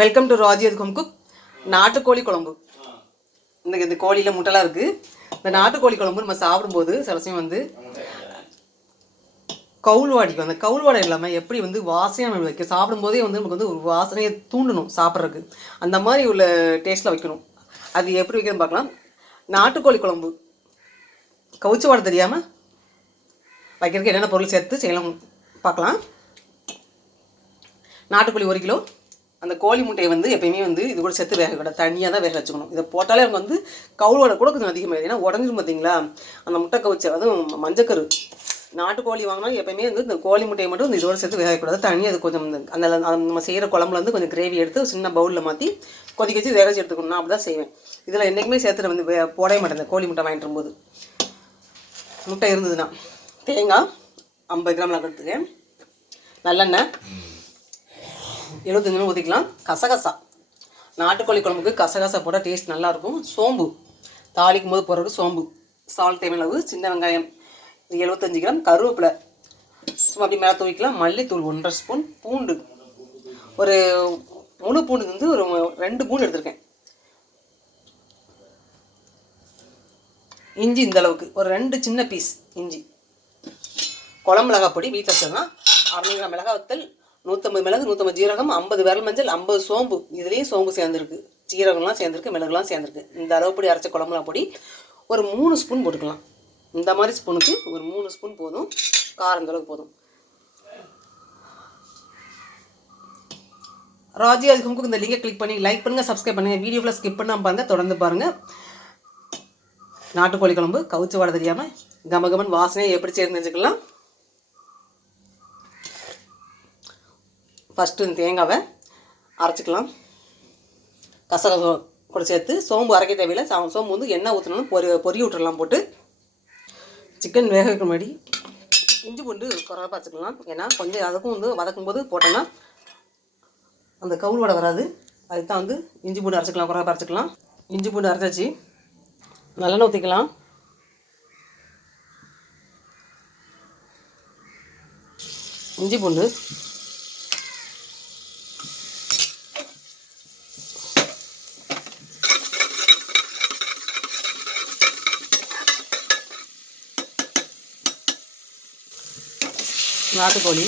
Welcome to Raji home cook. நாட்டுக்கோழி குழம்பு. இந்த கோழியில் முட்டைலாம் இருக்குது. இந்த நாட்டுக்கோழி குழம்பு நம்ம சாப்பிடும்போது சில சமயம் வந்து கவுள்வாடிக்கும். அந்த கவுள்வாடை இல்லாமல் எப்படி வந்து வாசனையாக நம்ம வைக்க சாப்பிடும்போதே வந்து நமக்கு வந்து ஒரு வாசனையை தூண்டணும் சாப்பிட்றதுக்கு. அந்த மாதிரி உள்ள டேஸ்ட்டில் வைக்கணும். அது எப்படி வைக்கணும்னு பார்க்கலாம். நாட்டுக்கோழி குழம்பு கவுச்சி வாடை தெரியாமல் வைக்கிறதுக்கு என்னென்ன பொருள் சேர்த்து செய்யலாம் பார்க்கலாம். நாட்டுக்கோழி 1 கிலோ. அந்த கோழி முட்டையை வந்து எப்பயுமே வந்து இது கூட சேர்த்து வேக விட தனியாக தான் வேக வச்சுக்கணும். இதை போட்டாலே அவங்க வந்து கவுளோட கூட கொஞ்சம் அதிகமாக, ஏன்னா உடஞ்சிரும் பார்த்தீங்களா அந்த முட்டை கவுச்சி. அதுவும் மஞ்சக்கரு நாட்டுக்கோழி வாங்கினா எப்பயுமே வந்து இந்த கோழி முட்டையை மட்டும் இந்த இதோடு சேர்த்து வேகக்கூடாது. தனியாக அது கொஞ்சம் அந்த நம்ம செய்கிற குழம்புல வந்து கொஞ்சம் கிரேவி எடுத்து சின்ன பவுலில் மாற்றி கொதிக்க வச்சு வேக வச்சு எடுத்துக்கணும். நான் அப்படி தான் செய்வேன். இதில் என்றைக்குமே சேர்த்து வந்து போடவே மாட்டேன். இந்த கோழி முட்டை வாங்கிட்டு வரும்போது முட்டை இருந்ததுன்னா தேங்காய் 50 கிராம் நான் எடுத்துக்கேன். நல்லெண்ணெய் 75 கிராம் ஊற்றிக்கலாம். கசகசா, நாட்டுக்கோழி குழம்புக்கு கசகசா போட்டால் டேஸ்ட் நல்லாயிருக்கும். சோம்பு தாளிக்கும் போது போடுறதுக்கு சோம்பு, சால்ட் தேவையான அளவு, சின்ன வெங்காயம் 75 கிராம், கருவேப்பிலை சும்மா அப்படி மேலே தூவிக்கலாம். மல்லித்தூள் 1½ ஸ்பூன், பூண்டு ஒரு முழு பூண்டு வந்து ஒரு 2 பூண்டு எடுத்திருக்கேன். இஞ்சி இந்த அளவுக்கு ஒரு 2 சின்ன பீஸ் இஞ்சி. குழம்பு மிளகாய் பொடி வீட்டில் வச்சோம்னா 600 கிராம் மிளகாய் வத்தல், 150 மிளகு, 150 ஜீரகம், 50 விரல் மஞ்சள், 50 சோம்பு. இதுலேயும் சோம்பு சேர்ந்துருக்கு, ஜீரகம்லாம் சேர்ந்துருக்கு, மிளகுலாம் சேர்ந்துருக்கு. இந்த அளவு பொடி அரைச்ச குழம்புலாம் பொடி ஒரு 3 ஸ்பூன் போட்டுக்கலாம். இந்த மாதிரி ஸ்பூனுக்கு ஒரு 3 ஸ்பூன் போதும். காரம் இந்த அளவுக்கு போதும். ராஜி ஹோம்குக் இந்த லிங்கை கிளிக் பண்ணி லைக் பண்ணுங்கள், சப்ஸ்கிரைப் பண்ணுங்கள். வீடியோவில் ஸ்கிப் பண்ணாமல் பாருங்கள், தொடர்ந்து பாருங்கள். நாட்டுக்கோழி குழம்பு கவுச்சி வாடை தெரியாமல் கமகமன் வாசனையை எப்படி சேர்ந்து வச்சுக்கலாம். ஃபஸ்ட்டு இந்த தேங்காவை அரைச்சிக்கலாம். கசகசா கூட சேர்த்து சோம்பு அரைக்க தேவையில்லை. சோம்பு வந்து எண்ணெய் ஊற்றணும், பொரி விட்டுறலாம். போட்டு சிக்கன் வேக வைக்க முன்னாடி இஞ்சி பூண்டு குறைவாக வச்சுக்கலாம். ஏன்னா கொஞ்சம் அதுக்கும் வந்து வதக்கும்போது போட்டோன்னா அந்த கவுள் வடை வராது. அதுக்கு தான் வந்து இஞ்சி பூண்டு அரைச்சிக்கலாம், குறைவாக அரைச்சிக்கலாம். இஞ்சி பூண்டு அரைச்சாச்சு. நல்லெண்ணெய் ஊற்றிக்கலாம். இஞ்சி பூண்டு நாட்டுக்கோழி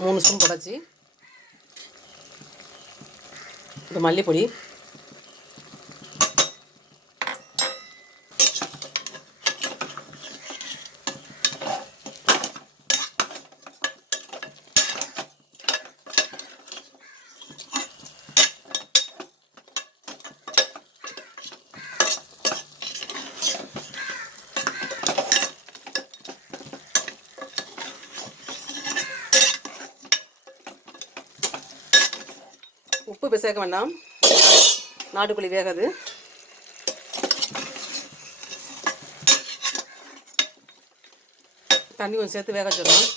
மூணு ஸ்பூன் போடாச்சு. இப்போ மல்லிப்பொடி, உப்பு இப்போ சேர்க்க வேண்டாம், நாட்டுக்கோழி வேகாது. தண்ணி கொஞ்சம் சேர்த்து வேக வச்சிடலாம்.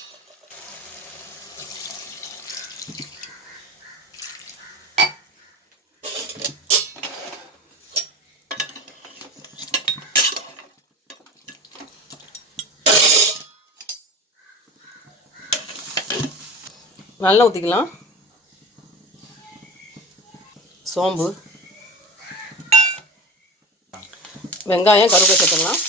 நல்லா ஊற்றிக்கலாம். சோம்பு, வெங்காயம், கருவேப்பிலை சேர்த்துக்கலாம்.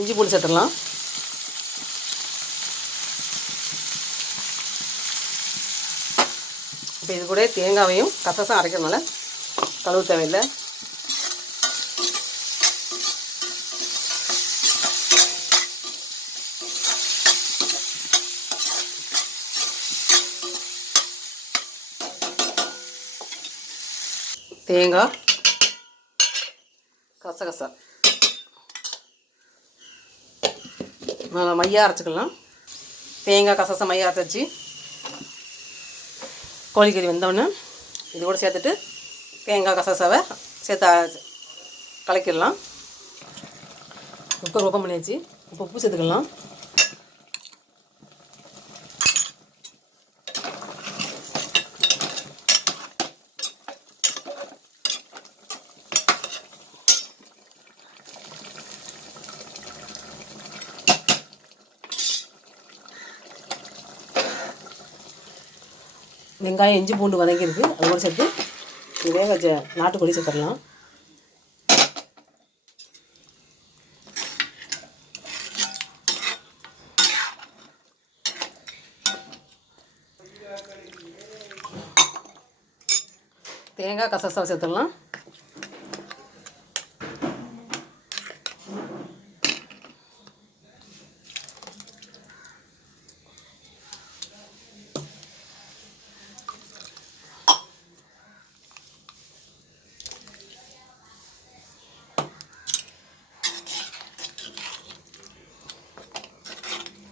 இஞ்சி பூண்டு சேர்த்துடலாம். இப்போ இது கூட தேங்காவையும் கசகசா அரைக்கிறதுனால கழுவு தேவையில்லை. தேங்காய் கசகசா நல்லா மையாக அரைச்சிக்கலாம். தேங்காய் கசகசா மையாக அரைச்சி கோழிக்கறி வெந்தோடனே இது கூட சேர்த்துட்டு தேங்காய் கசகசாவை சேர்த்து கலக்கிடலாம். குக்கர் ஓப்பன் பண்ணியாச்சு. இப்போ உப்பு சேர்த்துக்கலாம். வெங்காயம் இஞ்சி பூண்டு வதங்கியிருக்கு. அது கூட சேர்த்து வேக வச்ச நாட்டுக்கோழி சேர்த்துடலாம். தேங்காய் கசகசா சேர்த்துடலாம்.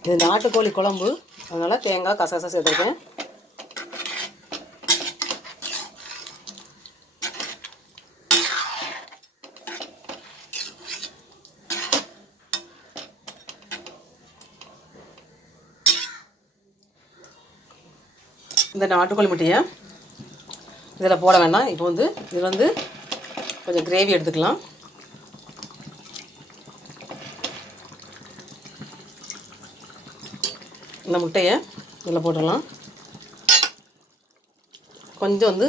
இது நாட்டுக்கோழி குழம்பு, அதனால் தேங்காய் கசகசா சேர்த்துருக்கேன். இந்த நாட்டுக்கோழி முட்டையை இதில் போட வேண்டாம். இப்போ இதில் கொஞ்சம் கிரேவி எடுத்துக்கலாம். இந்த முட்டையை இதில் போட்டுடலாம். கொஞ்சம்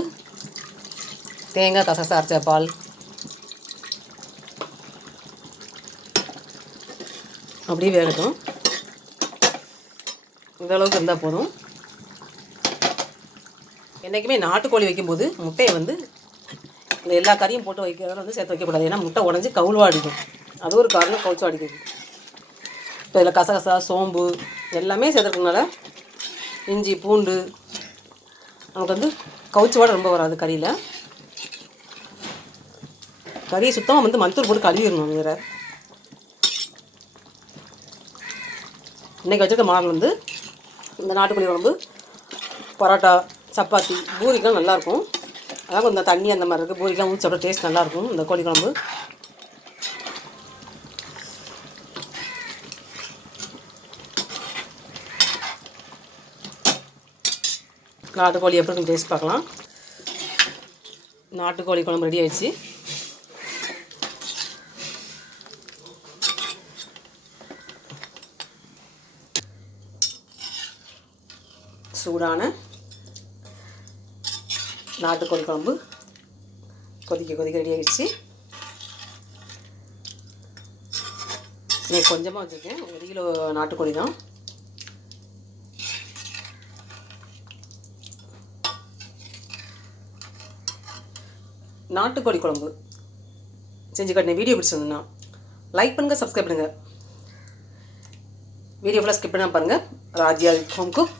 தேங்காய் கசகசா அரைச்ச பால், அப்படியே வேகட்டும். இந்த அளவுக்கு இருந்தால் போதும். என்றைக்குமே நாட்டுக்கோழி வைக்கும்போது முட்டையை இந்த எல்லா கறியும் போட்டு வைக்கிறத சேர்த்து வைக்கக்கூடாது. ஏன்னா முட்டை உடஞ்சி கவுழ்வாடிக்கும். அது ஒரு காரணம், கவுச்சு அடிக்கும். இப்போ இதில் கசகசா சோம்பு எல்லாமே சேர்த்துறதுனால இஞ்சி பூண்டு நமக்கு கவுச்சு வாடை ரொம்ப வராது கறியில். கறியை சுத்தமாக மஞ்சள் போட்டு கழுவிடணும். வேறு இன்றைக்கி வச்சுருக்க மாவு இந்த நாட்டுக்கோழி குழம்பு பரோட்டா சப்பாத்தி பூரிக்கெலாம் நல்லாயிருக்கும். அதான் கொஞ்சம் தண்ணி அந்த மாதிரி இருக்குது. பூரிக்கெலாம் ஊற்றி சாப்பிட டேஸ்ட் நல்லாயிருக்கும் இந்த கோழி குழம்பு. நாட்டுக்கோழி எப்படி இருக்கும் டேஸ்ட் பார்க்கலாம். நாட்டுக்கோழி குழம்பு ரெடி ஆயிடுச்சு. சூடான நாட்டுக்கோழி குழம்பு கொதிக்க ரெடி ஆகிடுச்சு. இன்னைக்கு கொஞ்சமாக வச்சுருக்கேன். 1 கிலோ நாட்டுக்கோழி தான். நாட்டுக்கோழி குழம்பு செஞ்சு காட்டின வீடியோ பிடிச்சிருந்ததுன்னா லைக் பண்ணுங்கள், சப்ஸ்கிரைப் பண்ணுங்கள். வீடியோ ஃபுல்லாக ஸ்கிப் பண்ணாமல் பாருங்கள். ராஜியா ஹோம் குக்.